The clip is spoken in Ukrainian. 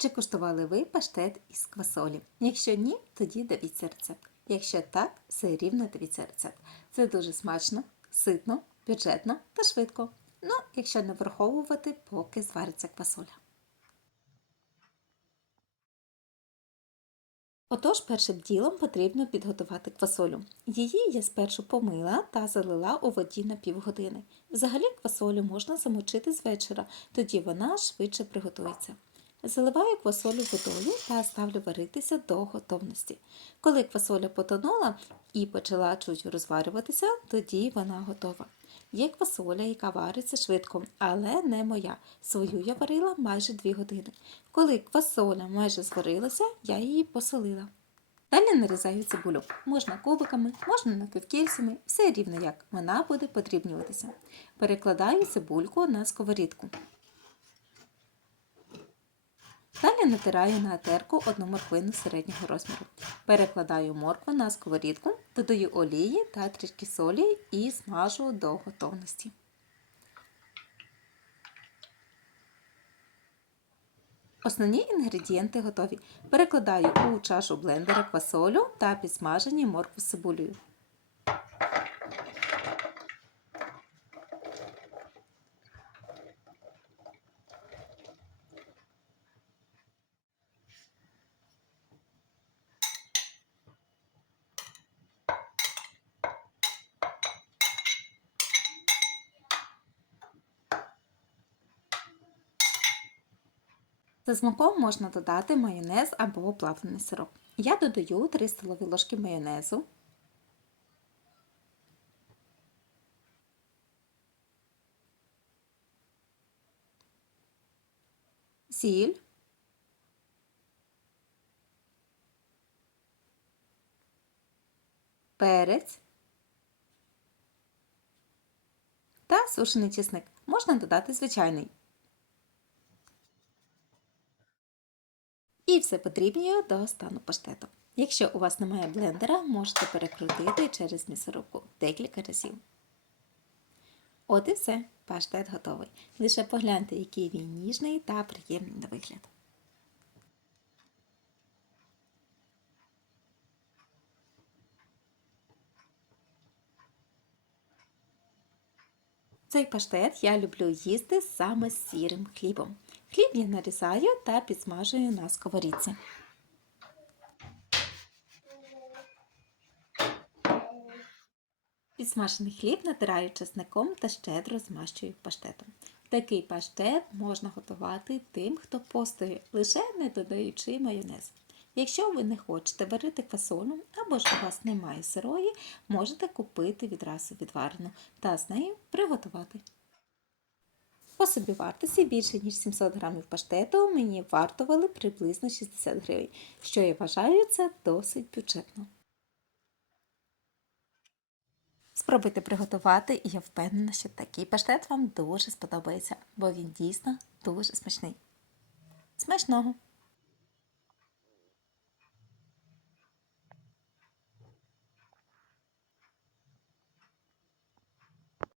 Чи куштували ви паштет із квасолі? Якщо ні, тоді дивіться рецепт. Якщо так, все рівно дивіться рецепт. Це дуже смачно, ситно, бюджетно та швидко. Ну, якщо не враховувати, поки звариться квасоля. Отож, першим ділом потрібно підготувати квасолю. Її я спершу помила та залила у воді на півгодини. Взагалі квасолю можна замочити з вечора, тоді вона швидше приготується. Заливаю квасолю водою та ставлю варитися до готовності. Коли квасоля потонула і почала чуть розварюватися, тоді вона готова. Є квасоля, яка вариться швидко, але не моя. Свою я варила майже 2 години. Коли квасоля майже зварилася, я її посолила. Далі нарізаю цибулю. Можна кубиками, можна напівкільцями, все рівно як вона буде подрібнюватися. Перекладаю цибульку на сковорідку. Далі натираю на терку одну морквину середнього розміру. Перекладаю моркву на сковорідку, додаю олії та трішки солі і смажу до готовності. Основні інгредієнти готові. Перекладаю у чашу блендера квасолю та підсмажені моркву з цибулею. За смаком можна додати майонез або плавлений сироп. Я додаю 3 столові ложки майонезу, сіль, перець та сушений чесник. Можна додати звичайний. І все подрібнюю до стану паштету. Якщо у вас немає блендера, можете перекрутити через м'ясорубку декілька разів. От і все, паштет готовий. Лише погляньте, який він ніжний та приємний на вигляд. Цей паштет я люблю їсти саме з сірим хлібом. Хліб я нарізаю та підсмажую на сковорідці. Підсмажений хліб натираю чесником та щедро змащую паштетом. Такий паштет можна готувати тим, хто постує, лише не додаючи майонез. Якщо ви не хочете варити фасолю або ж у вас немає сирої, можете купити відразу відварену та з нею приготувати. По собівартості більше ніж 700 грамів паштету мені вартували приблизно 60 гривень, що я вважаю це досить бюджетно. Спробуйте приготувати, і я впевнена, що такий паштет вам дуже сподобається, бо він дійсно дуже смачний. Смачного!